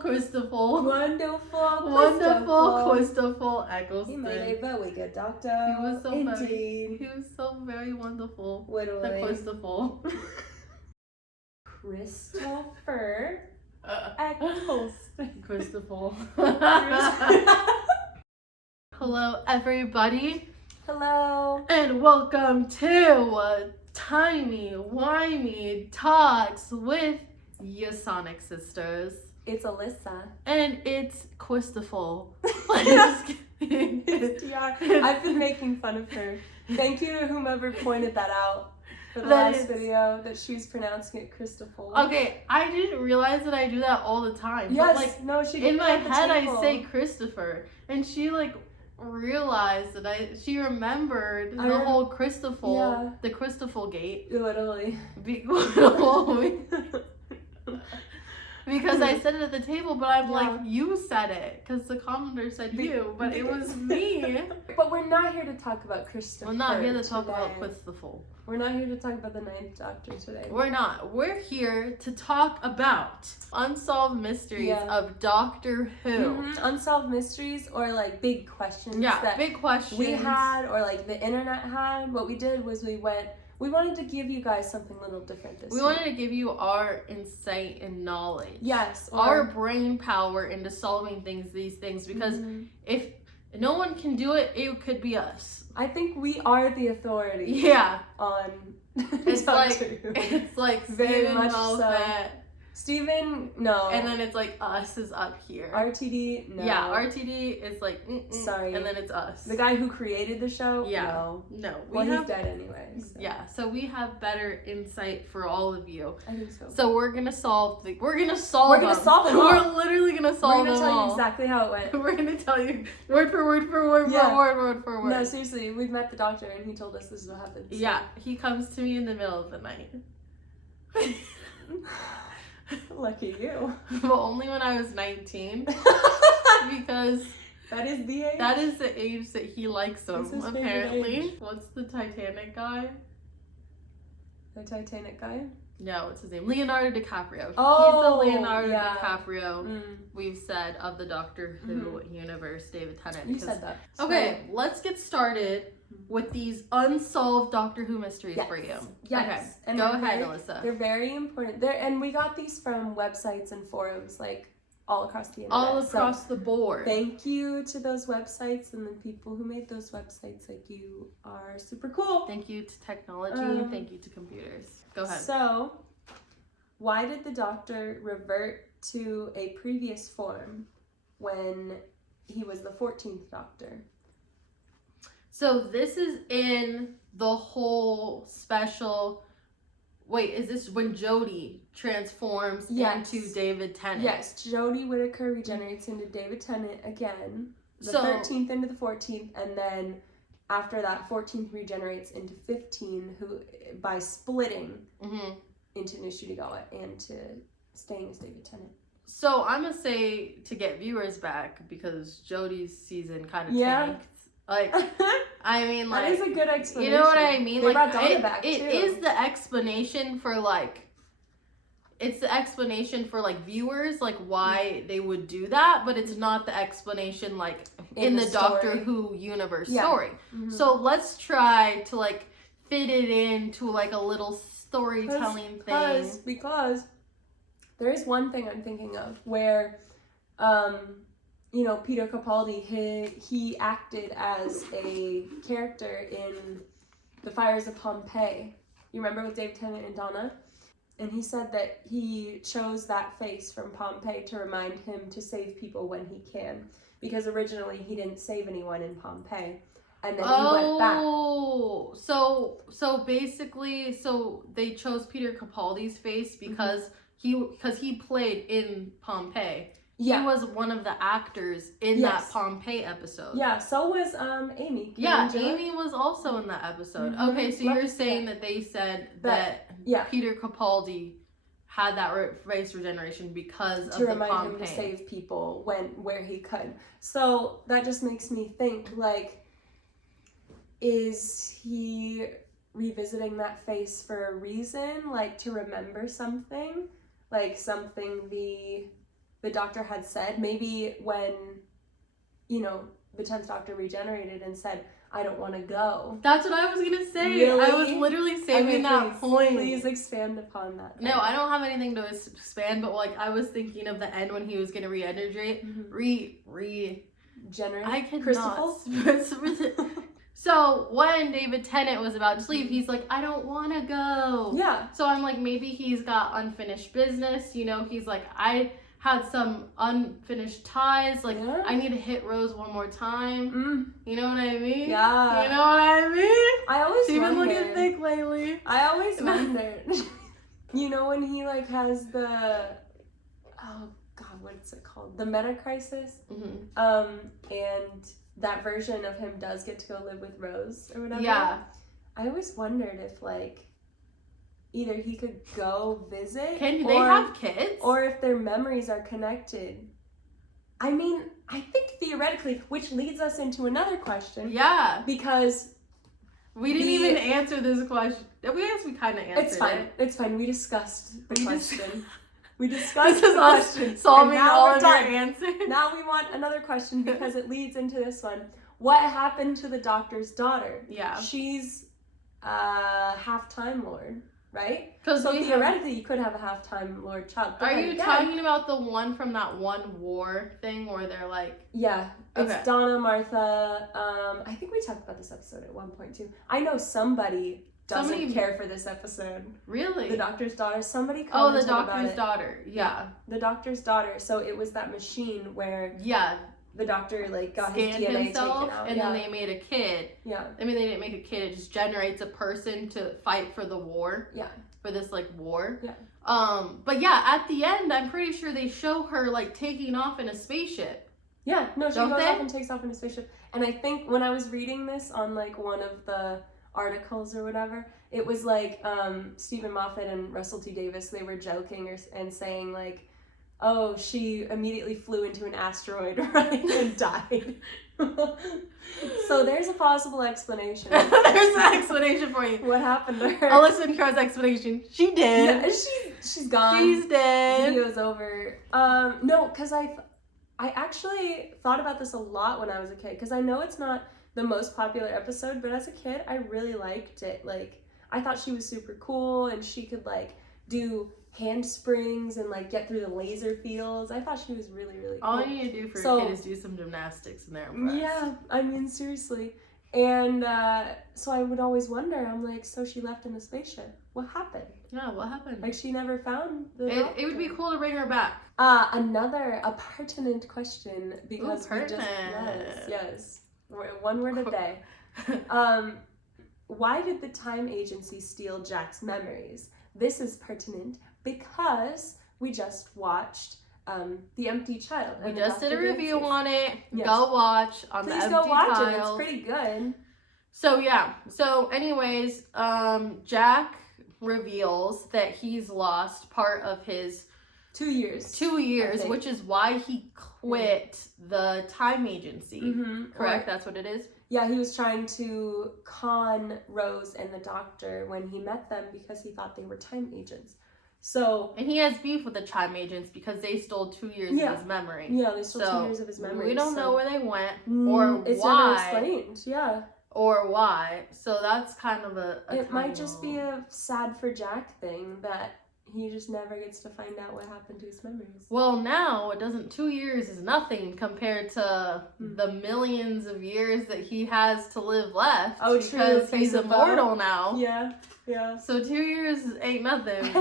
Christopher. Wonderful Christopher Eccleston. He made a very good doctor. He was so Indeed. He was so very wonderful. Literally. The Christopher. Christopher Eccleston. Christopher. Hello, everybody. Hello. And welcome to Timey-Wimey Talks with your Sonic sisters. It's Alyssa. And it's Christopher. Just kidding. It's Tiara. I've been making fun of her. Thank you to whomever pointed that out for the last video, that she was pronouncing it Christopher. Okay, I didn't realize that I do that all the time. Yes, but like, no, she in my head I say Christopher. And she like realized that she remembered the whole Christopher, the Christopher gate. Literally. Because I said it at the table, but I'm like, you said it, because the commenter said you, but it was me. But we're not here to talk about Christopher. We're not here to talk about Christopher. We're not here to talk about the Ninth Doctor today. We're not. We're here to talk about unsolved mysteries of Doctor Who. Mm-hmm. Unsolved mysteries, or like big questions. Yeah, that big questions we had, or like the internet had. What we did was we wanted to give you guys something a little different this week. We wanted to give you our insight and knowledge. Yes. Our brain power into solving these things. Because if no one can do it, it could be us. I think we are the authority. Yeah. On it's like very Steven much Moffat. so. Steven, no. And then it's like us is up here. RTD, no. Yeah, RTD is like, sorry. And then it's us. The guy who created the show? Yeah. No. He's dead anyways. So. Yeah, so we have better insight for all of you. I think so. So we're gonna solve them. We're literally gonna solve them. We're gonna tell you exactly how it went. We're gonna tell you word for word for word for word. No, seriously, we've met the doctor and he told us this is what happens. So. Yeah, he comes to me in the middle of the night. Lucky you. But only when I was 19. Because that is the age? That is the age that he likes them, apparently. What's the Titanic guy? The Titanic guy? No, what's his name? Leonardo DiCaprio. Oh, he's the Leonardo DiCaprio, we've said, of the Doctor Who universe, David Tennant. You said that. Okay, let's get started with these unsolved Doctor Who mysteries for you. Yes. Okay, and go ahead, Alyssa. They're very important. And we got these from websites and forums, like, all across the internet. All across the board. Thank you to those websites and the people who made those websites. Like, you are super cool. Thank you to technology and thank you to computers. Go ahead. So, why did the Doctor revert to a previous form when he was the 14th Doctor? So this is in the whole special... Wait, is this when Jodie transforms into David Tennant? Yes, Jodie Whittaker regenerates into David Tennant again. The 13th into the 14th, and then after that, 14th regenerates into 15, who by splitting into Nishutigawa and to staying as David Tennant. So I'm gonna say to get viewers back, because Jodie's season kind of tanked. Like, I mean, like, that is a good explanation. You know what I mean? They like, brought Donna back it too. is the explanation for like, it's the explanation for like viewers, like why they would do that, but it's not the explanation like in the Doctor Who universe story. So let's try to like fit it into like a little storytelling thing. Because there is one thing I'm thinking of where, you know, Peter Capaldi, he acted as a character in The Fires of Pompeii. You remember with David Tennant and Donna? And he said that he chose that face from Pompeii to remind him to save people when he can. Because originally he didn't save anyone in Pompeii. And then he went back. Oh, so basically, they chose Peter Capaldi's face because he played in Pompeii. He was one of the actors in that Pompeii episode. Yeah, so was Amy. Amy was also in that episode. Okay, so you're saying that they said that Peter Capaldi had that face regeneration because of the Pompeii. To remind him to save people where he could. So that just makes me think, like, is he revisiting that face for a reason? Like, to remember something? Like, something the the Doctor had said. Maybe when, you know, the 10th Doctor regenerated and said, I don't want to go. That's what I was going to say. Really? I was literally saving that point. Please expand upon that. No, I don't have anything to expand, but like I was thinking of the end when he was going to regenerate. Generate? I cannot. So when David Tennant was about to leave, he's like, I don't want to go. Yeah. So I'm like, maybe he's got unfinished business. You know, he's like, I had some unfinished ties. Like, I need to hit Rose one more time. You know what I mean? Yeah. You know what I mean? I always She's been wonder. looking thick lately. I always wonder. You know, when he like has the, oh God, what's it called? The meta crisis. And that version of him does get to go live with Rose or whatever. Yeah. I always wondered if like either he could go visit. They have kids? Or if their memories are connected. I mean, I think theoretically, which leads us into another question. Yeah. Because we didn't even answer this question. I guess we kind of answered it. It's fine. It's fine. We discussed the question. We discussed this the question. Solving all of our answers. Now we want another question because it leads into this one. What happened to the Doctor's daughter? Yeah. She's half Time Lord, right? So theoretically, you could have a half Time Lord child. Are you talking about the one from that one war thing where they're like... Yeah. It's Donna, Martha. I think we talked about this episode at one point too. I know somebody doesn't care for this episode. Really? The Doctor's daughter. Somebody commented the Doctor's about it. daughter. Yeah. The Doctor's daughter. So it was that machine where the Doctor like got his DNA himself, taken out. And then they made a kid. Yeah. I mean, they didn't make a kid. It just generates a person to fight for the war. Yeah. For this like war. Yeah. But yeah, at the end, I'm pretty sure they show her like taking off in a spaceship. Yeah. No, she goes off and takes off in a spaceship. And I think when I was reading this on like one of the articles or whatever, it was like Stephen Moffat and Russell T Davis, they were joking and saying like, oh, she immediately flew into an asteroid, right, and died. So there's a possible explanation. There's an explanation for you. What happened to her? Alyssa and Car's explanation. She did. Yeah, she's gone. She's dead. Video's over. No, because I actually thought about this a lot when I was a kid, because I know it's not the most popular episode, but as a kid, I really liked it. Like, I thought she was super cool, and she could, like, do handsprings and, like, get through the laser fields. I thought she was really, really cool. All you need to do for a kid is do some gymnastics in there. Yeah, I mean, seriously. And so I would always wonder, I'm like, so she left in a spaceship. What happened? Yeah, what happened? Like, she never found the It would be cool to bring her back. A pertinent question, because yes. One word a day. Why did the Time Agency steal Jack's memories? This is pertinent because we just watched The Empty Child. We just did a review on it. Yes. Go watch on The Empty Child. Please go watch it. It's pretty good. So yeah. So anyways, Jack reveals that he's lost part of his 2 years. 2 years, which is why he quit the Time Agency. Correct? That's what it is? Yeah, he was trying to con Rose and the Doctor when he met them because he thought they were time agents. So, and he has beef with the Time Agents because they stole 2 years of his memory. Yeah, they stole 2 years of his memory. We don't know where they went or it's why. It's never explained, yeah. Or why. So that's kind of it might just be a sad for Jack thing that he just never gets to find out what happened to his memories. Well, now it doesn't. 2 years is nothing compared to the millions of years that he has to live left. Oh, because true. he's immortal now. Yeah, yeah. So 2 years ain't nothing.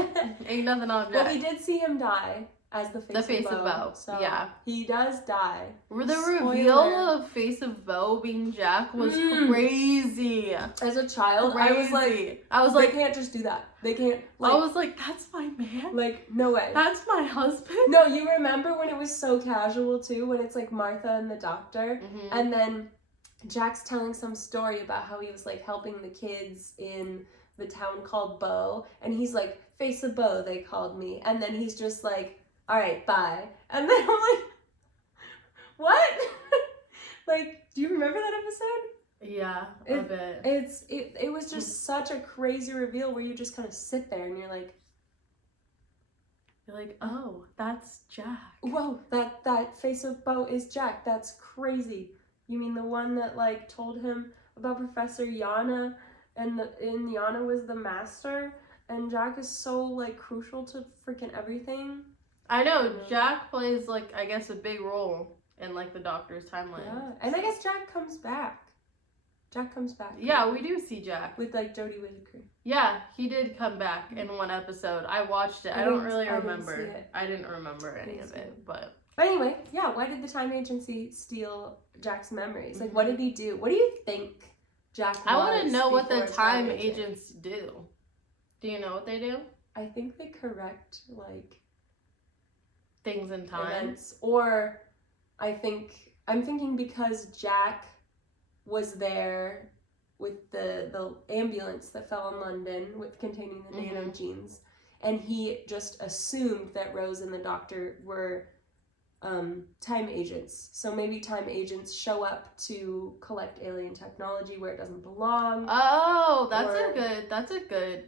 Ain't nothing on Jack. Well, we did see him die as the face of Bo. So yeah. He does die. The reveal of Face of Bo being Jack was crazy. As a child, I was like, they can't just do that. They can't. Like, I was like, that's my man. Like, no way. That's my husband. No, you remember when it was so casual too, when it's like Martha and the Doctor, and then Jack's telling some story about how he was like helping the kids in the town called Bo, and he's like, Face of Bo, they called me, and then he's just like, all right, bye. And then I'm like, what? Like, do you remember that episode? Yeah, a bit. It was just such a crazy reveal where you just kind of sit there and you're like, You're like, oh, that's Jack. Whoa, that face of boat is Jack. That's crazy. You mean the one that, like, told him about Professor Yana, and Yana was the master, and Jack is so, like, crucial to freaking everything? I know, Jack plays, like, I guess a big role in, like, the Doctor's timeline. Yeah, and I guess Jack comes back. Yeah, we do see Jack. With, like, Jodie Whittaker. Yeah, he did come back in one episode. I watched it. I don't really remember. I didn't remember any of it, but anyway, yeah, why did the time agency steal Jack's memories? Like, what did he do? What do you think Jack was? I want to know what the time agent? agents do. Do you know what they do? I think they correct, like, things in time. Events. Or I'm thinking because Jack was there with the ambulance that fell in London containing the nano genes, and he just assumed that Rose and the Doctor were time agents. So maybe time agents show up to collect alien technology where it doesn't belong. Oh, that's a good.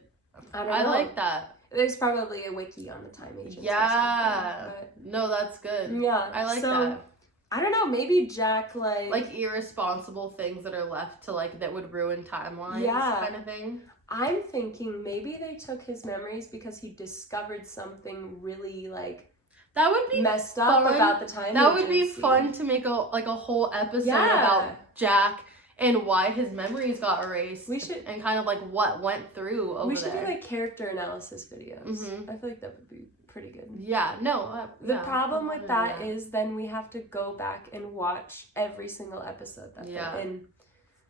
I like that. There's probably a wiki on the time agents. Yeah. No, that's good. Yeah. I like that. I don't know, maybe Jack, like irresponsible things that are left to, like, that would ruin timelines, kind of thing. I'm thinking maybe they took his memories because he discovered something really, like, that would be messed up about the time That agency. would be fun to make a whole episode about Jack and why his memories got erased. We should, and kind of, like, what went through over there. We should do, like, character analysis videos. I feel like that would be pretty good. Yeah, no. The problem with that is then we have to go back and watch every single episode that they're in.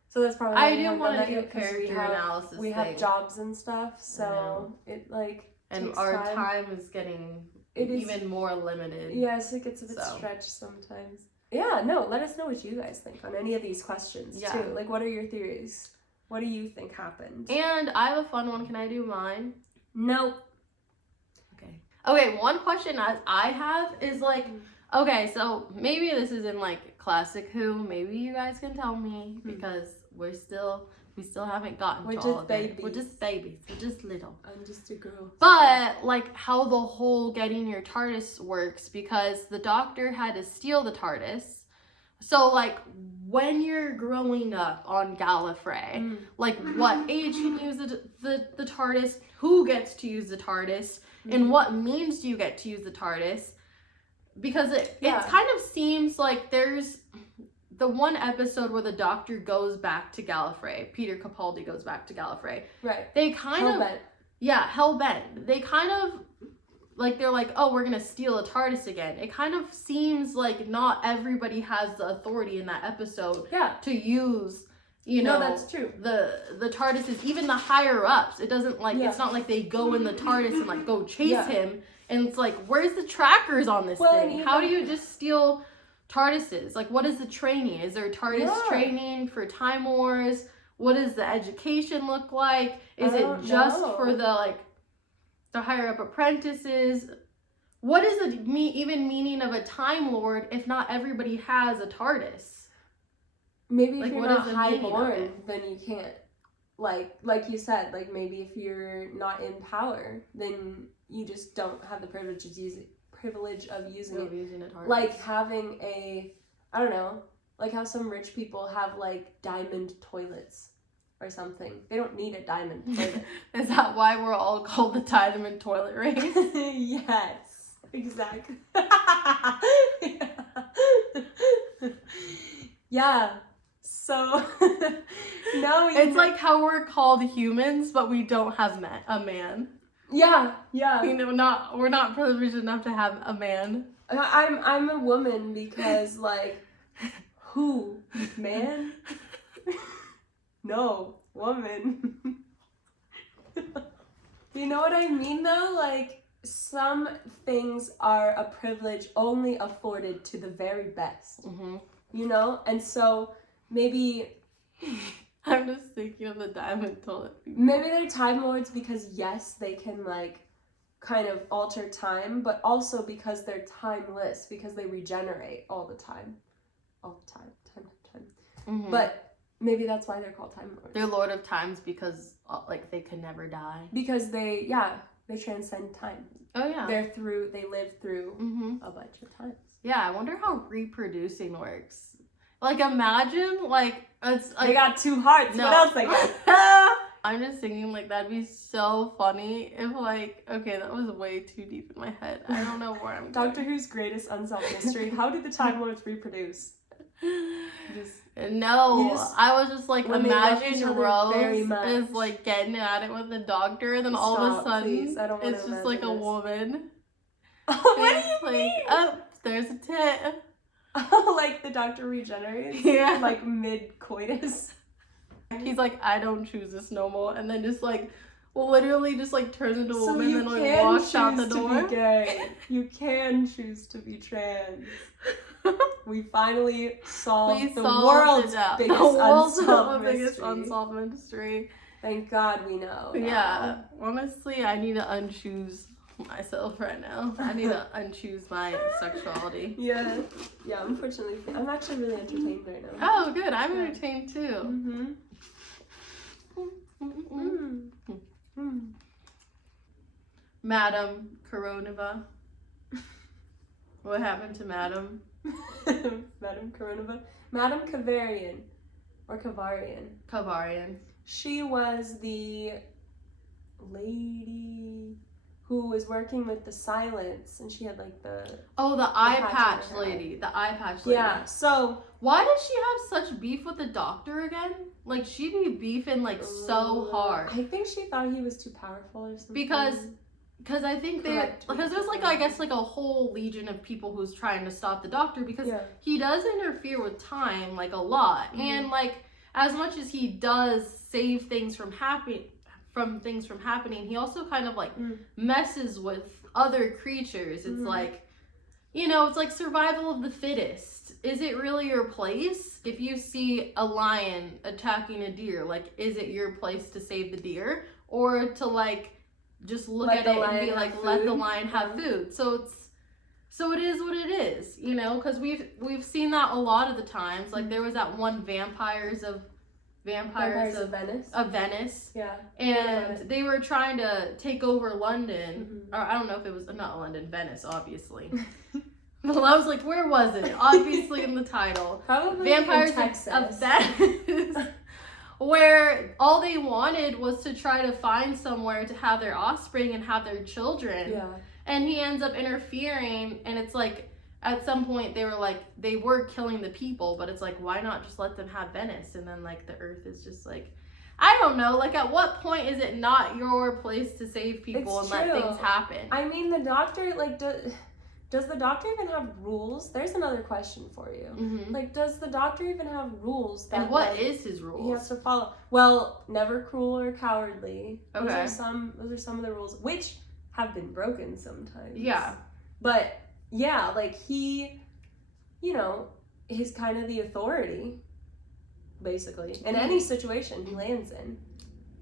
So that's probably I do want to do a character analysis. We have jobs and stuff, so it, like, and takes our time is getting even more limited. Yes, it gets a bit stretched sometimes. Yeah, no, let us know what you guys think on any of these questions too. Like, what are your theories? What do you think happened? And I have a fun one. Can I do mine? No. Okay, one question I have is, like, okay, so maybe this is in, like, classic Who. Maybe you guys can tell me, because we still haven't gotten to all of it. We're just babies. We're just little. I'm just a girl. But, like, how the whole getting your TARDIS works, because the Doctor had to steal the TARDIS. So, like, when you're growing up on Gallifrey, like, what age can you use the TARDIS? Who gets to use the TARDIS? And what means do you get to use the TARDIS? Because it kind of seems like there's the one episode where the Doctor goes back to Gallifrey. Peter Capaldi goes back to Gallifrey. Right. They kind of... Yeah, hell-bent. They kind of... Like, they're like, oh, we're going to steal a TARDIS again. It kind of seems like not everybody has the authority in that episode to use... You know, that's true. The TARDIS is even the higher ups. It doesn't like it's not like they go in the TARDIS and like go chase him. And it's like, where's the trackers on this thing? How do you just steal TARDISes? Like, what is the training? Is there TARDIS training for Time Wars? What does the education look like? Is it just for the higher up apprentices? What is the even meaning of a Time Lord if not everybody has a TARDIS? Maybe if you're not highborn, then you can't. Like you said, like, maybe if you're not in power, then you just don't have the privilege of using it. Like having I don't know, like how some rich people have, like, diamond toilets or something. They don't need a diamond toilet. Is that why we're all called the diamond toilet race? Yes, exactly. Yeah. So, no, it's like how we're called humans, but we don't have a man. Yeah. We're not privileged enough to have a man. I'm a woman because, like, who? Man? No, woman. You know what I mean, though? Like, some things are a privilege only afforded to the very best. You know? And so... Maybe... I'm just thinking of the diamond toilet. Maybe they're Time Lords because, yes, they can, like, kind of alter time, but also because they're timeless, because they regenerate all the time. Time. But maybe that's why they're called Time Lords. They're Lord of Times because, like, they can never die. Because they They transcend time. Oh yeah. They live through a bunch of times. Yeah, I wonder how reproducing works. Like, imagine, like, it's like... They got 2 hearts. No. What else they got? I'm just thinking, like, that'd be so funny if, like... Okay, that was way too deep in my head. I don't know where I'm going. Doctor Who's greatest unsolved mystery. How do the Time Lords reproduce? I was just like, imagine Rose is like getting at it with the Doctor, and then all of a sudden it's just like a woman. Oh, what do you mean? Oh, there's a tit. Like the Doctor regenerates? Yeah. Like mid-coitus. He's like, I don't choose this no more, and then just like literally just like turns into a woman and like walks out the door. You can choose to be gay. You can choose to be trans. We finally solved the world's biggest unsolved mystery. Thank God we know. Yeah, honestly, I need to unchoose myself right now. I need to unchoose my sexuality. Yeah, unfortunately, I'm actually really entertained right now. Oh, good. I'm entertained too. Madam Coronava. What happened to Madam? Madam Coronava? Madam Kovarian. Or Kovarian. Kovarian. She was the lady who was working with the silence, and she had like the... Oh, the eye patch lady. The eye patch lady. Yeah, so... Why does she have such beef with the Doctor again? Like, she be beefing like so hard. I think she thought he was too powerful or something. Because I think there's like, I guess, like a whole legion of people who's trying to stop the Doctor, because he does interfere with time like a lot, and like as much as he does save things from happening, he also kind of like messes with other creatures. It's like, you know, it's like survival of the fittest. Is it really your place? If you see a lion attacking a deer, like, is it your place to save the deer, or to like just look at it and be like, let the lion have food? So it is what it is, you know, because we've seen that a lot of the times. Like, there was that one Vampires of Venice. Yeah. And they were trying to take over London. Or I don't know if it was not London, Venice, obviously. Well, I was like, where was it? Obviously in the title. Probably Vampires in Texas. of Venice. Where all they wanted was to try to find somewhere to have their offspring and have their children. Yeah. And he ends up interfering, and it's like, at some point they were killing the people, but it's like, why not just let them have Venice? And then like the Earth is just like, I don't know, like at what point is it not your place to save people let things happen? I mean, the Doctor, like, does the Doctor even have rules? There's another question for you. Like, does the Doctor even have rules? And what is his rules? He has to follow. Well, never cruel or cowardly. Okay. Those are some of the rules, which have been broken sometimes. Yeah. But yeah, like he, you know, he's kind of the authority, basically, in any situation he lands in.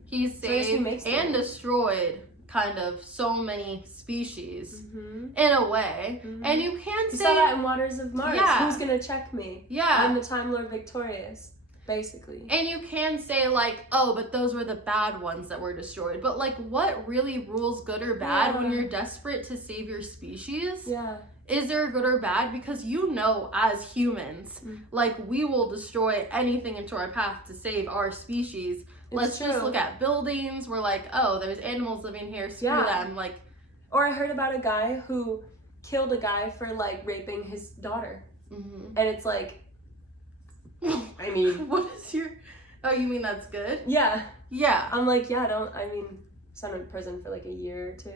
He's saved and destroyed kind of so many species in a way. And you can't say... You saw that in Waters of Mars. Yeah. Who's gonna check me? Yeah. I'm the Time Lord victorious, basically. And you can say like, oh, but those were the bad ones that were destroyed. But like, what really rules good or bad when you're desperate to save your species? Yeah. Is there good or bad? Because you know, as humans, like, we will destroy anything into our path to save our species. Let's just look at buildings. We're like, oh, there's animals living here, screw them. Like, or I heard about a guy who killed a guy for like raping his daughter. And it's like, I mean, what is your... Oh, you mean that's good? Yeah. Yeah. I'm like, sent in prison for like a year or two.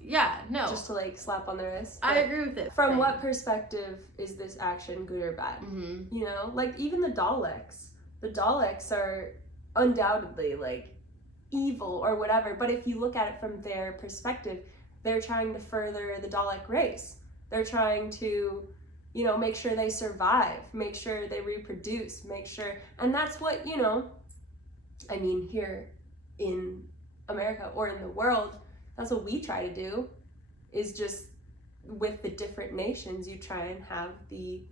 Yeah, no. Just to like slap on their wrist. I agree with it. From what perspective is this action good or bad? You know, like even the Daleks. The Daleks are undoubtedly like evil or whatever, but if you look at it from their perspective, they're trying to further the Dalek race. They're trying to, you know, make sure they survive, make sure they reproduce, make sure, and that's what, you know, I mean, here in America or in the world, that's what we try to do, is just with the different nations, you try and have the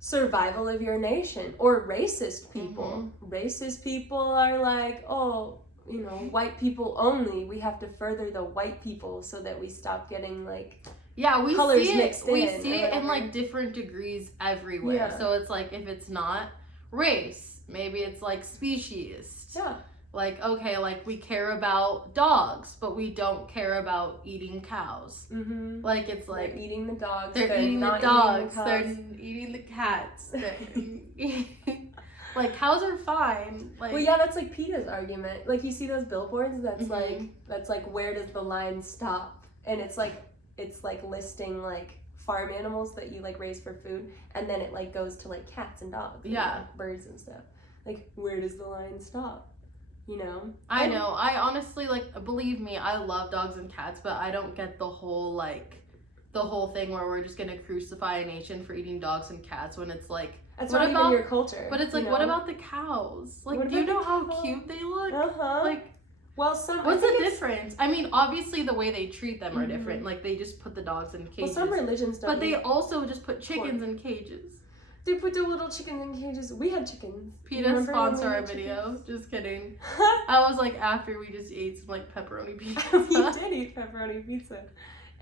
survival of your nation. Or racist people. Racist people are like, oh, you know, white people only. We have to further the white people so that we stop getting like we colors see mixed it. We in see or it in whatever. like different degrees everywhere. Yeah. So it's like if it's not race, maybe it's like species. Yeah. Like, okay, like we care about dogs, but we don't care about eating cows. Mm-hmm. Like it's like they're eating the dogs. They're eating the not dogs. Eating the They're cows. eating the cats. Like cows are fine. Like, well, yeah, that's like PETA's argument. Like you see those billboards. That's Mhm. like where does the line stop? And it's like listing like farm animals that you like raise for food, and then it like goes to like cats and dogs. And, Yeah. like, birds and stuff. Like where does the line stop? You know? I know. I honestly like. Believe me, I love dogs and cats, but I don't get the whole thing where we're just gonna crucify a nation for eating dogs and cats when it's like. That's what not about even your culture. But it's like, you what know? about the cows? Like, What do you about know the how cows? cute they look? Uh-huh. Like, well, what's the difference? I mean, obviously the way they treat them are Mhm. different. Like, they just put the dogs in Well, cages. some religions don't. But they also just put chickens in cages. They put the little chickens in cages. We had chickens. PETA Remember when sponsor we our had video. chickens? Just kidding. I was like, after we just ate some like pepperoni pizza. We did eat pepperoni pizza.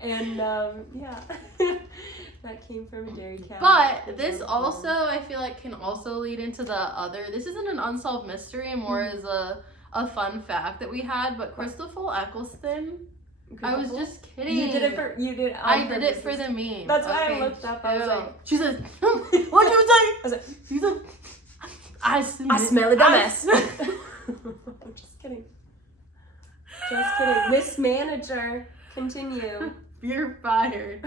And yeah, that came from a dairy cow. But this also, I feel like, can also lead into the other. This isn't an unsolved mystery, more as a fun fact that we had. But Christopher Eccleston, I was just kidding. You did it for I did it for the meme. That's why I okay? looked up. I was like, she says, "What'd you say?" I was like, she said, "I smell a dumbass." I'm just kidding. Just kidding. Miss Manager, continue. You're fired.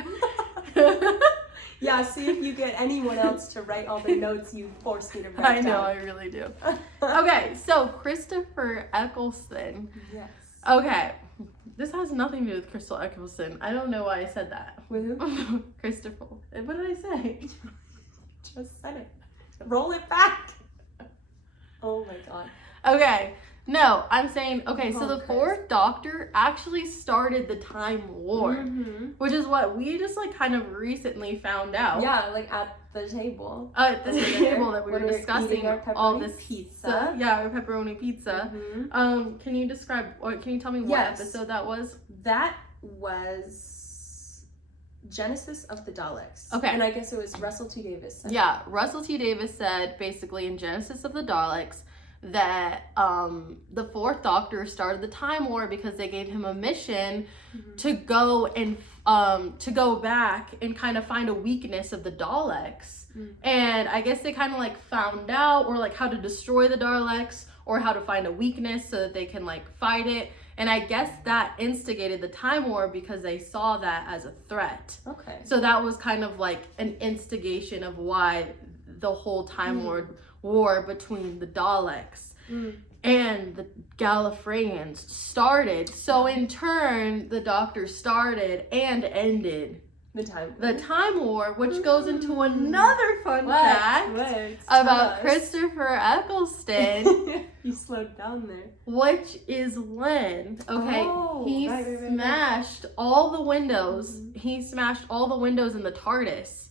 Yeah, see if you get anyone else to write all the notes you forced me to write I know, down. I really do. Okay, so Christopher Eccleston. Yes. Okay, this has nothing to do with Crystal Eccleston. I don't know why I said that. With who? Christopher. What did I say? Just said it. Roll it back. Oh my god. Okay, no, I'm saying, okay, so Oh, the Chris. Fourth Doctor actually started the Time War, Mhm. which is what we just like kind of recently found out. Yeah, like at the table. At the Over there, table that we were when we were discussing eating our all pepperoni this pizza. Yeah, our pepperoni pizza. Mhm. Can you describe, or can you tell me what Yes. episode that was? That was Genesis of the Daleks. Okay. And I guess it was Russell T. Davis. said Yeah, Russell T. Davis said basically in Genesis of the Daleks that the Fourth Doctor started the Time War because they gave him a mission Mhm. to go and to go back and kind of find a weakness of the Daleks. Mm. And I guess they kind of like found out or like how to destroy the Daleks or how to find a weakness so that they can like fight it. And I guess that instigated the Time War because they saw that as a threat. Okay. So that was kind of like an instigation of why the whole Time War between the Daleks and the Gallifreyans started. So in turn, the Doctor started and ended The time. the Time War, which goes into another fun What? fact What? Tell about us. Christopher Eccleston, You slowed down there. which is when, Oh, he right. smashed all the windows. Mhm. He smashed all the windows in the TARDIS.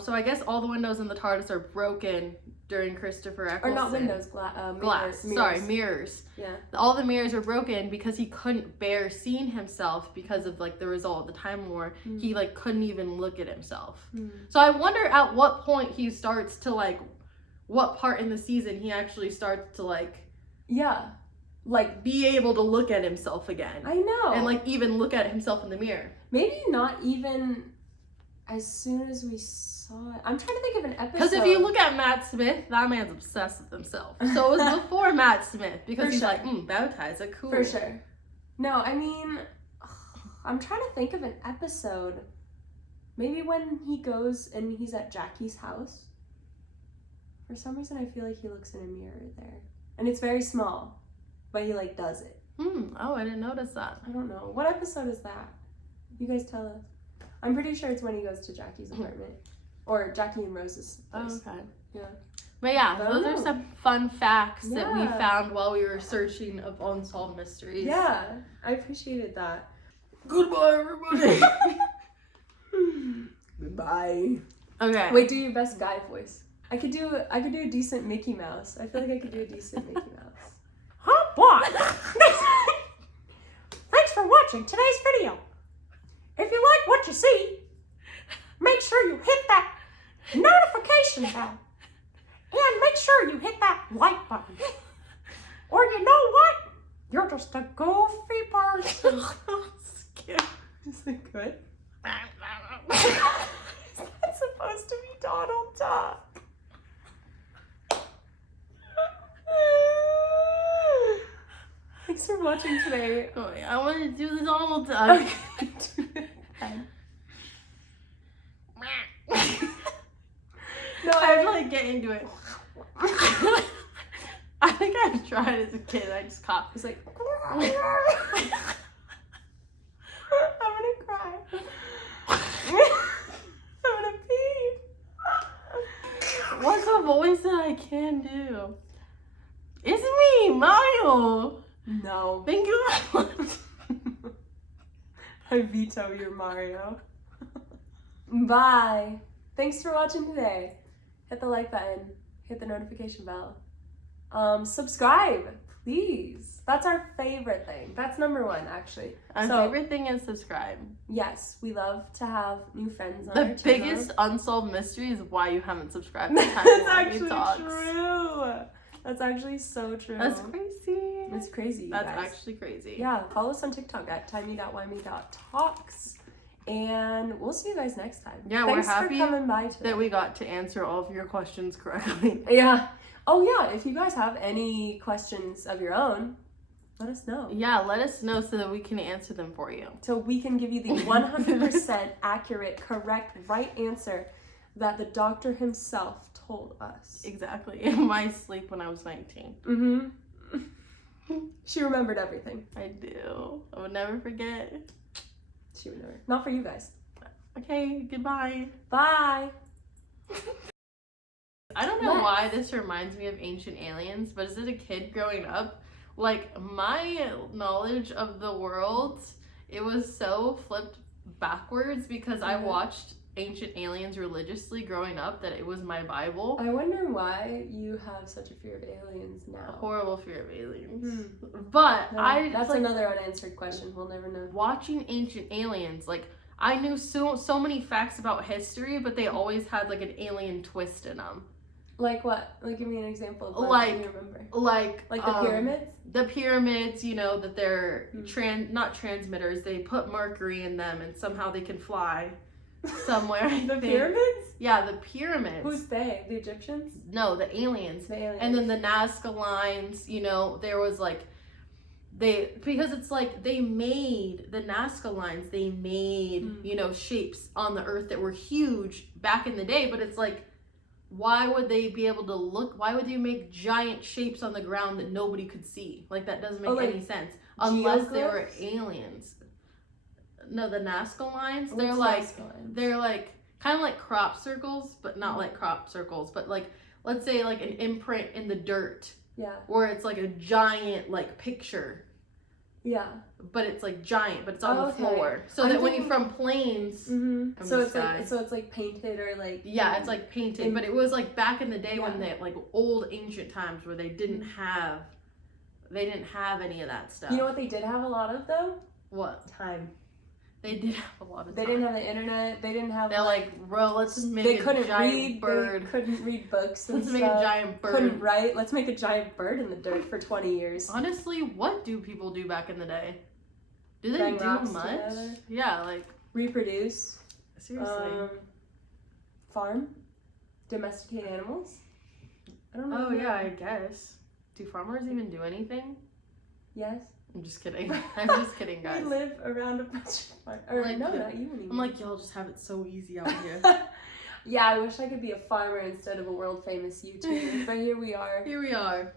So I guess all the windows in the TARDIS are broken during Christopher Eccleston. Or not windows, Glass. mirrors. Sorry, mirrors. Yeah. All the mirrors are broken because he couldn't bear seeing himself because of like the result of the Time War. Mm. He like couldn't even look at himself. Mm. So I wonder at what point he starts to like, what part in the season he actually starts to like Yeah. Like, be able to look at himself again. I know. And like even look at himself in the mirror. maybe not even as soon as we saw it. I'm trying to think of an episode. Because if you look at Matt Smith, that man's obsessed with himself. So it was before Matt Smith because For he's sure. like, bow ties are cool. For sure. No, I mean, I'm trying to think of an episode. Maybe when he goes and he's at Jackie's house. For some reason, I feel like he looks in a mirror there. And it's very small, but he like does it. Oh, I didn't notice that. I don't know. What episode is that? You guys tell us. I'm pretty sure it's when he goes to Jackie's apartment. Or Jackie and Rose's place. Okay. Yeah. But yeah, I don't those know. are some fun facts that we Yeah. found while we were searching of unsolved mysteries. Yeah, I appreciated that. Goodbye, everybody. Goodbye. Okay. Wait, do your best guy voice. I could do a decent Mickey Mouse. I feel like I could do a decent Mickey Mouse. Hop But thanks for watching today's video. If you like what you see, make sure you hit that notification bell. And make sure you hit that like button. Or you know what? You're just a goofy person. Is it good? Is that supposed to be Donald Duck? Thanks for watching today. Oh, yeah, I want to do the Donald Duck. No, I'd like get into it. I think I've tried as a kid. I just coughed. It's like, I'm gonna cry. I'm gonna pee. What's the voice that I can do? It's me, Mario. No. Thank you. I veto your Mario. Bye. Thanks for watching today. Hit the like button. Hit the notification bell. Subscribe, please. That's our favorite thing. That's number one, actually. Our favorite thing is subscribe. Yes, we love to have new friends on The our channel. biggest unsolved mystery is why you haven't subscribed to That's Timey-Wimey actually Talks. true. That's actually so true. That's crazy. It's crazy, you That's guys. actually crazy. Yeah, follow us on TikTok at timey.wimey.talks. And we'll see you guys next time. Yeah, Thanks we're happy for coming by today. that we got to answer all of your questions correctly. Yeah. Oh, yeah. If you guys have any questions of your own, let us know. Yeah, let us know so that we can answer them for you. So we can give you the 100% accurate, correct, right answer that the doctor himself told us. Exactly. In my sleep when I was 19. Mm-hmm. She remembered everything. I do. I would never forget. She would never. Not for you guys. Okay, goodbye. Bye. I don't know why this reminds me of Ancient Aliens, but as a kid growing up, like, my knowledge of the world, it was so flipped backwards because I watched Ancient Aliens religiously growing up that it was my Bible. I wonder why you have such a fear of aliens now. Horrible fear of aliens. But No, that's like, another unanswered question. We'll never know. Watching Ancient Aliens, like, I knew so many facts about history, but they always had like an alien twist in them. Like what? Like, give me an example of what you remember. Like the pyramids? The pyramids, you know, that they're not transmitters. They put mercury in them and somehow they can fly somewhere. The pyramids? Yeah, the pyramids. Who's they? The Egyptians? No, the aliens. The aliens. And then the Nazca lines, you know, there was like, because it's like they made the Nazca lines, they made, you know, shapes on the earth that were huge back in the day, but it's like, why would they be able to why would you make giant shapes on the ground that nobody could see? Like, that doesn't make any sense. Unless they were aliens. No, the Nazca lines, they're like kind of like crop circles, but not like crop circles, but like, let's say like an imprint in the dirt. Yeah. Where it's like a giant like picture. Yeah. But it's like giant, but it's on the floor. So that when you're from planes, so it's like painted or like it's like painted. But it was like back in the day when they like old ancient times where they didn't have any of that stuff. You know what they did have a lot of though? What? Time. They did have a lot of time. They didn't have the internet. They didn't have. They're like, bro, let's make a giant bird. They couldn't read books. Let's make a giant bird. Couldn't write. Let's make a giant bird in the dirt for 20 years. Honestly, what do people do back in the day? Do they do much? Together. Yeah, like reproduce. Seriously. Farm. Domesticate animals. I don't know. Oh yeah, I guess. Do farmers even do anything? Yes. I'm just kidding. I'm just kidding, guys. We live around a bunch of farms. Or like, no, not you anymore. I'm like, y'all just have it so easy out here. Yeah, I wish I could be a farmer instead of a world famous YouTuber, but here we are. Here we are.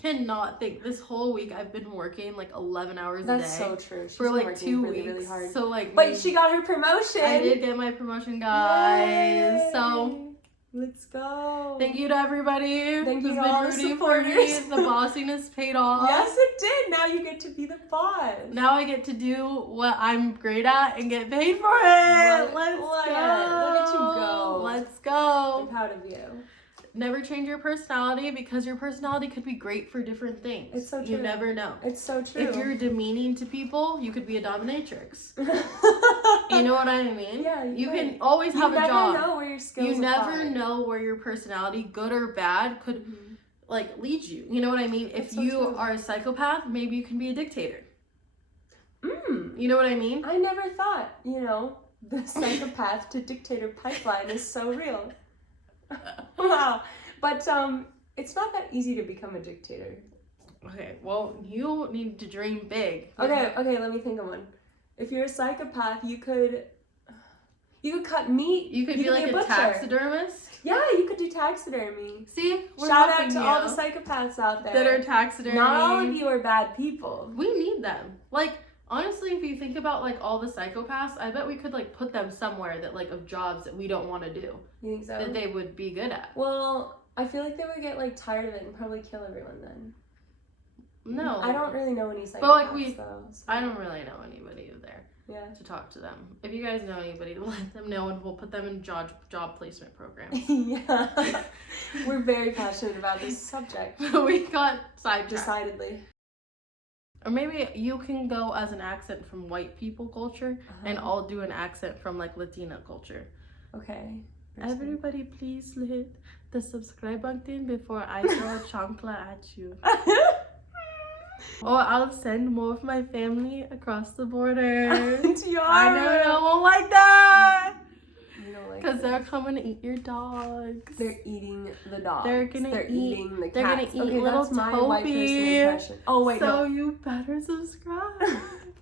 Cannot think. This whole week I've been working like 11 hours a day. That's so true. She's for like working 2 really, weeks. really hard. So like, but she got her promotion. I did get my promotion, guys. Yay. So let's go. thank you to everybody. Thank you who's to been all the rooting for me. supporters. The bossiness paid off. Yes, it did. Now you get to be the boss. Now I get to do what I'm great at and get paid for it. Let's go. Look at you go. Let's go. I'm proud of you. never change your personality because your personality could be great for different things. It's so true. You never know. It's so true. If you're demeaning to people, you could be a dominatrix. You know what I mean? Yeah. You can always have a job. You never know where your skills You never apply. know where your personality, good or bad, could like lead you. You know what I mean? If so you true. are a psychopath, maybe you can be a dictator. Mm. You know what I mean? I never thought, you know, the psychopath to dictator pipeline is so real. Wow. But it's not that easy to become a dictator. Okay, well, you need to dream big. Okay, let me think of one. If you're a psychopath, you could cut meat. You could be like a butcher. taxidermist. Yeah, you could do taxidermy. See? We're Shout out helping to you all the psychopaths out there. that are taxidermy. Not all of you are bad people. We need them. Like, honestly, if you think about like all the psychopaths, I bet we could like put them somewhere that like of jobs that we don't want to do. You think so? That they would be good at. Well, I feel like they would get like tired of it and probably kill everyone then. No. I don't really know any psychopaths like though. So. I don't really know anybody there Yeah. to talk to them. If you guys know anybody, let them know and we'll put them in job placement programs. Yeah. We're very passionate about this subject. We got sidetracked. Decidedly. Or maybe you can go as an accent from white people culture and I'll do an accent from like Latina culture. Okay. Everybody please hit the subscribe button before I throw a chancla at you. Or I'll send more of my family across the border. Tiara. I know you won't like that. You don't like Because it. they're coming to eat your dogs. They're eating the dogs. They're eating the cats. They're gonna eat okay, little that's my white person Toby. impression. Oh wait, so no. you better subscribe.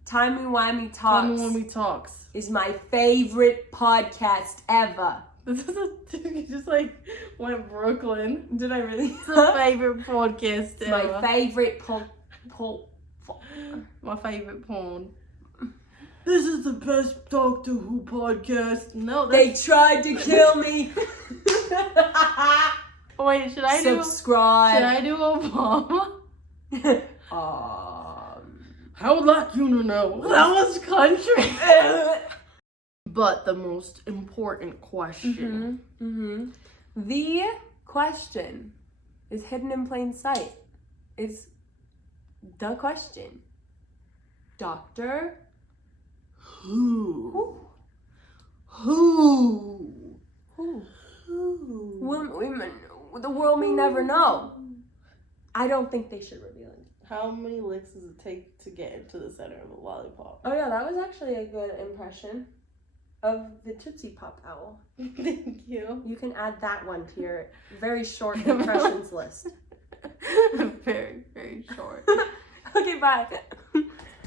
Timey-Wimey Talks Timey-Wimey Talks. is my favorite podcast ever. This is you just like went Brooklyn. Did I really? It's a favorite podcast It's ever. my favorite My favorite porn. This is the best Doctor Who podcast. No, They tried to kill me. wait. Should I do Subscribe. Obama? I I would like you to know that was country. But the most important question. The question is hidden in plain sight. It's the question. Doctor Who? Women, the world may never know. I don't think they should reveal it. How many licks does it take to get into the center of a lollipop? Oh yeah, that was actually a good impression of the Tootsie Pop owl. Thank you. You can add that one to your very short impressions list. Very, very short. Okay, bye.